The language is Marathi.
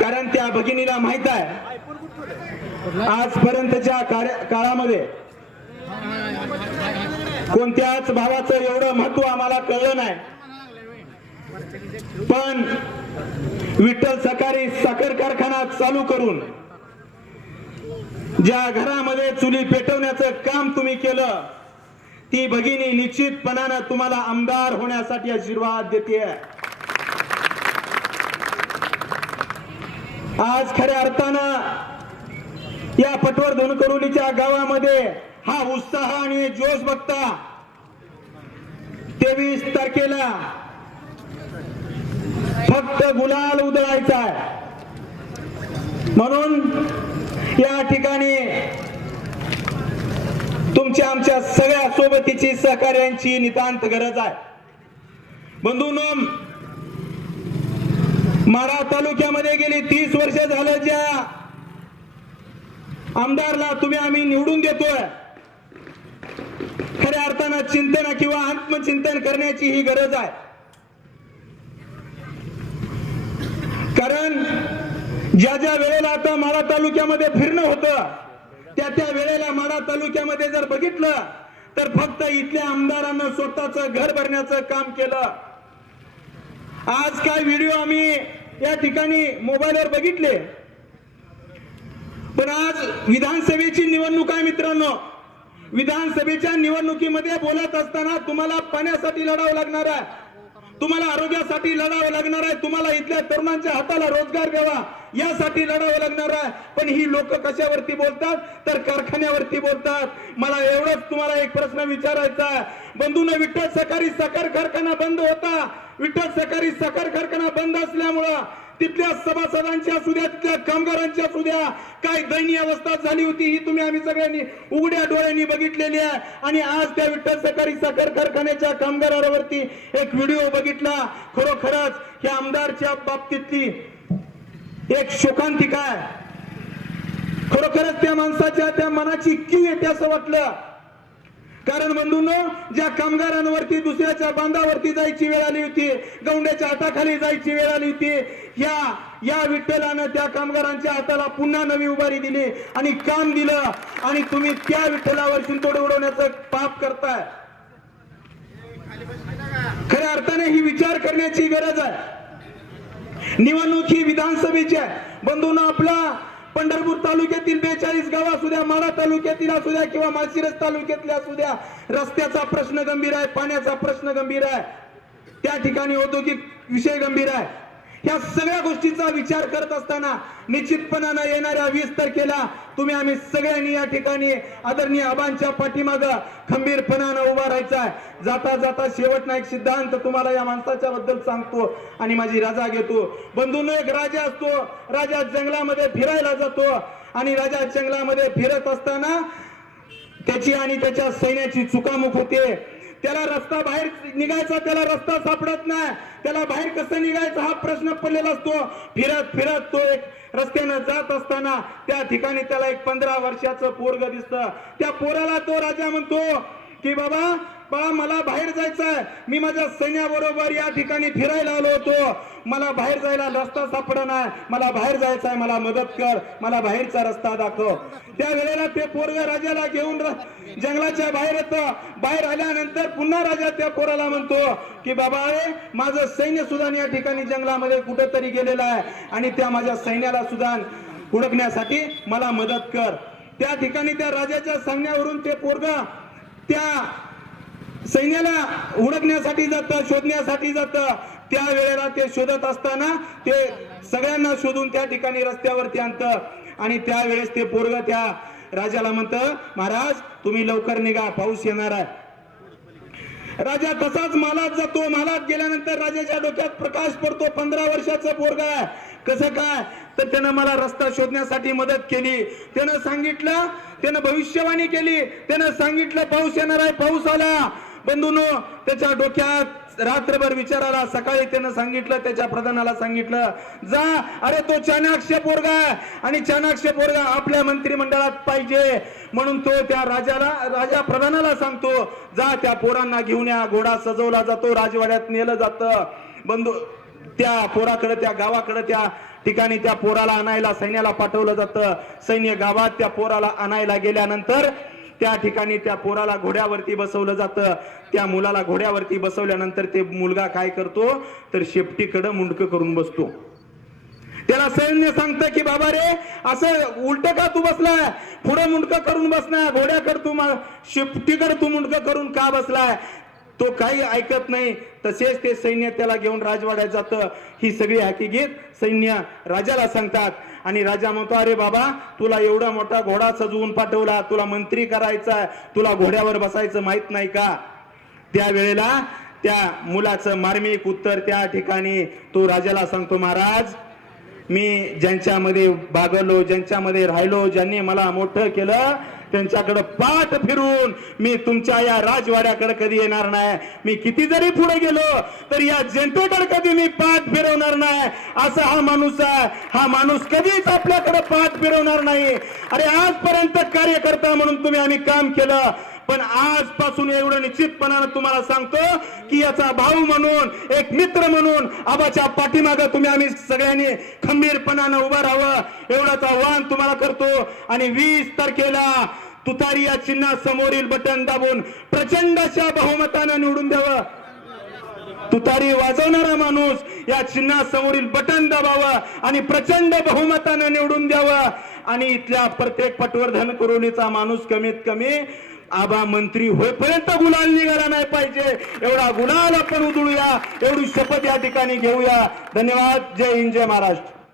कारण त्या भगिनीला माहित आहे आजपर्यंतच्या काळामध्ये कोणत्याच भावाचं एवढं महत्व आम्हाला कळलं नाही, पण विठ्ठल सहकारी साखर कारखाना चालू करून ज्या घरामध्ये चुली पेटवण्याचं काम तुम्ही केलं, ती भगिनी निश्चितपणानं तुम्हाला आमदार होण्यासाठी आशीर्वाद देते। आज खऱ्या अर्थानं या पटवर धनकरोलीच्या गावामध्ये हा उत्साह आणि जोश बघता 23 तारखेला फक्त गुलाल उधळायचा आहे। म्हणून या ठिकाणी तुमच्या आमच्या सगळ्या सोबतीची सहकार्यांची नितांत गरज आहे। बंधूंनो, माढा तालुक्यामध्ये गेली 30 वर्ष झालं ज्या आमदारला तुम्ही आम्ही निवडून देतोय, खऱ्या अर्थानं चिंतन किंवा आत्मचिंतन करण्याची ही गरज आहे। कारण ज्या ज्या वेळेला आता माढा तालुक्यामध्ये फिरणं होतं, त्या वेळेला माढा तालुक्यामध्ये जर बघितलं तर फक्त इथल्या आमदारांना स्वतःचं घर भरण्याचं काम केलं। आज काय व्हिडिओ आम्ही या ठिकाणी मोबाईलवर बघितले, पण आज विधानसभेची निवडणूक आहे मित्रांनो। विधानसभेच्या निवडणुकीमध्ये बोलत असताना तुम्हाला पाण्यासाठी लढावं लागणार आहे, तुम्हाला आरोग्यासाठी लढावं लागणार आहे, तुम्हाला इथल्या तरुणांच्या हाताला रोजगार द्यावा यासाठी लढावं लागणार आहे। पण ही लोक कशावरती बोलतात तर कारखान्यावरती बोलतात। मला एवढंच तुम्हाला एक प्रश्न विचारायचा आहे, बंधूंनो, विठ्ठल सहकारी साखर कारखाना बंद होता, विठ्ठल सहकारी साखर कारखाना बंद असल्यामुळं तिथल्या सभासदांच्या असू द्या, तिथल्या कामगारांच्या असू द्या, काय दयनीय अवस्था झाली होती ही तुम्ही आम्ही सगळ्यांनी उघड्या डोळ्यांनी बघितलेली आहे। आणि आज त्या विठ्ठल सहकारी साखर कारखान्याच्या कामगारावरती एक व्हिडिओ बघितला, खरोखरच ह्या आमदारच्या बाबतीतली एक शोकांतिका आहे। खरोखरच त्या माणसाच्या त्या मनाची कीव येते असं वाटलं। कारण बंधूंनो, ज्या कामगारांवरती दुसऱ्याच्या बांधावरती जायची वेळ आली होती, गौंड्याच्या हाताखाली जायची वेळ आली होती, या विठ्ठलानं त्या कामगारांच्या हाताला पुन्हा नवी उभारी दिली आणि काम दिलं, आणि तुम्ही त्या विठ्ठलावर शिंतोड उडवण्याचं पाप करताय। खऱ्या अर्थाने ही विचार करण्याची गरज आहे। निवडणूक ही विधानसभेची आहे बंधूंनो। आपला पंढरपूर तालुक्यातील 42 गाव असू द्या, माढा तालुक्यातील असू द्या किंवा माळशिरस तालुक्यातले असू द्या, रस्त्याचा प्रश्न गंभीर आहे, पाण्याचा प्रश्न गंभीर आहे, त्या ठिकाणी औद्योगिक विषय गंभीर आहे। या सगळ्या गोष्टीचा विचार करत असताना निश्चितपणानं येणाऱ्या 20 तारखेला तुम्ही आम्ही सगळ्यांनी या ठिकाणी आदरणीय आबांच्या पाठीमागं खंबीरपणानं उभा राहायचं आहे। जाता जाता शेवटचा एक सिद्धांत तुम्हाला या माणसाच्या बद्दल सांगतो आणि माझी रजा घेतो। बंधूंनो, एक राजा असतो, राजा जंगलामध्ये फिरायला जातो आणि राजा जंगलामध्ये फिरत असताना त्याची आणि त्याच्या सैन्याची चुकामुक होते। त्याला रस्ता बाहेर निघायचा, त्याला रस्ता सापडत नाही, त्याला बाहेर कसं निघायचं हा प्रश्न पडलेला असतो। फिरत फिरत तो एक रस्त्यानं जात असताना त्या ठिकाणी त्याला एक 15 वर्षाचं पोरग दिसतं। त्या पोराला तो राजा म्हणतो की बाबा मला बाहेर जायचंय, मी माझ्या सैन्याबरोबर या ठिकाणी फिरायला आलो होतो, मला बाहेर जायला रस्ता सापडणार, मला बाहेर जायचंय, मला मदत कर, मला बाहेरचा रस्ता दाखव। त्या वेळेला ते पोरग राजाला घेऊन जंगलाच्या बाहेर येतं। बाहेर आल्यानंतर पुन्हा राजा त्या पोराला म्हणतो की बाबा माझं सैन्य सुद्धा या ठिकाणी जंगलामध्ये कुठेतरी गेलेलं आहे आणि त्या माझ्या सैन्याला सुद्धा हुडकण्यासाठी मला मदत कर। त्या ठिकाणी त्या राजाच्या सांगण्यावरून ते पोरग त्या सैन्याला हुडकण्यासाठी जातं, शोधण्यासाठी जातं। त्या वेळेला ते शोधत असताना ते सगळ्यांना शोधून त्या ठिकाणी रस्त्यावरती आणतं आणि त्यावेळेस ते पोरग त्या राजाला म्हणतं, महाराज तुम्ही लवकर निघा, पाऊस येणार आहे। राजा तसाच महालात जातो। महालात गेल्यानंतर राजाच्या डोक्यात प्रकाश पडतो। 15 वर्षाचं पोरग आहे, कसं काय तर त्यानं मला रस्ता शोधण्यासाठी मदत केली, त्यानं सांगितलं, त्यानं भविष्यवाणी केली, त्यानं सांगितलं पाऊस येणार आहे, पाऊस आला। बंधूंनो, त्याच्या डोक्यात रात्रभर विचार आला। सकाळी त्यानं सांगितलं, त्याच्या प्रधानाला सांगितलं, जा, अरे तो चाणाक्ष पोरगा आहे आणि चाणाक्ष पोरगा आपल्या मंत्रिमंडळात पाहिजे। म्हणून तो त्या राजा प्रधानाला सांगतो, जा त्या पोरांना घेऊन या। घोडा सजवला जातो, राजवाड्यात नेलं जातं। बंधू त्या पोराकडे, त्या गावाकडे, त्या ठिकाणी त्या पोराला आणायला सैन्याला पाठवलं जातं. सैन्य गावात त्या पोराला आणायला गेल्यानंतर त्या ठिकाणी त्या पोराला घोड्यावरती बसवलं जातं. त्या मुलाला घोड्यावरती बसवल्यानंतर ते मुलगा काय करतो तर शेपटीकडे मुंडकं करून बसतो. त्याला सैन्य सांगतं की बाबा रे असं उलट का तू बसलाय, पुढे मुंडकं करून बसलाय, घोड्याकडे तू शेपटीकडे तू मुंडकं करून का बसलाय. तो काही ऐकत नाही. तसेच ते सैन्य त्याला घेऊन राजवाड्यात जातं. ही सगळी हकीकत सैन्य राजाला सांगतात आणि राजा म्हणतो अरे बाबा तुला एवढा मोठा घोडा सजवून पाठवला, तुला मंत्री करायचा, तुला घोड्यावर बसायचं माहित नाही का. त्यावेळेला त्या मुलाचं मार्मिक उत्तर त्या ठिकाणी तो राजाला सांगतो महाराज मी ज्यांच्यामध्ये बागलो, ज्यांच्यामध्ये राहिलो, ज्यांनी मला मोठं केलं त्यांच्याकडे पाठ फिरून मी तुमच्या या राजवाड्याकडे कधी येणार नाही. मी किती जरी पुढे गेलो तरी या जनतेकडे कधी मी पाठ फिरवणार नाही. असा हा माणूस आहे. हा माणूस कधीच आपल्याकडे पाठ फिरवणार नाही. अरे आजपर्यंत कार्यकर्ता म्हणून तुम्ही आम्ही काम केलं, पण आजपासून एवढं निश्चितपणानं तुम्हाला सांगतो की याचा भाऊ म्हणून, एक मित्र म्हणून आबाच्या पाठीमागं तुम्ही आम्ही सगळ्यांनी खंबीरपणानं उभं राहावं एवढंच आव्हान तुम्हाला करतो. आणि 20 तारखेला तुतारी या चिन्हासमोरील बटन दाबून प्रचंड अशा बहुमतानं निवडून द्यावं. तुतारी वाजवणारा माणूस या चिन्हासमोरील बटन दाबावं आणि प्रचंड बहुमतानं निवडून द्यावं. आणि इथल्या प्रत्येक पटवर्धन कुरोलीचा माणूस कमीत कमी आबा मंत्री होईपर्यंत गुलाल निघाला नाही पाहिजे. एवढा गुलाल आपण उधळूया, एवढी शपथ या ठिकाणी घेऊया. धन्यवाद. जय हिंद, जय महाराष्ट्र.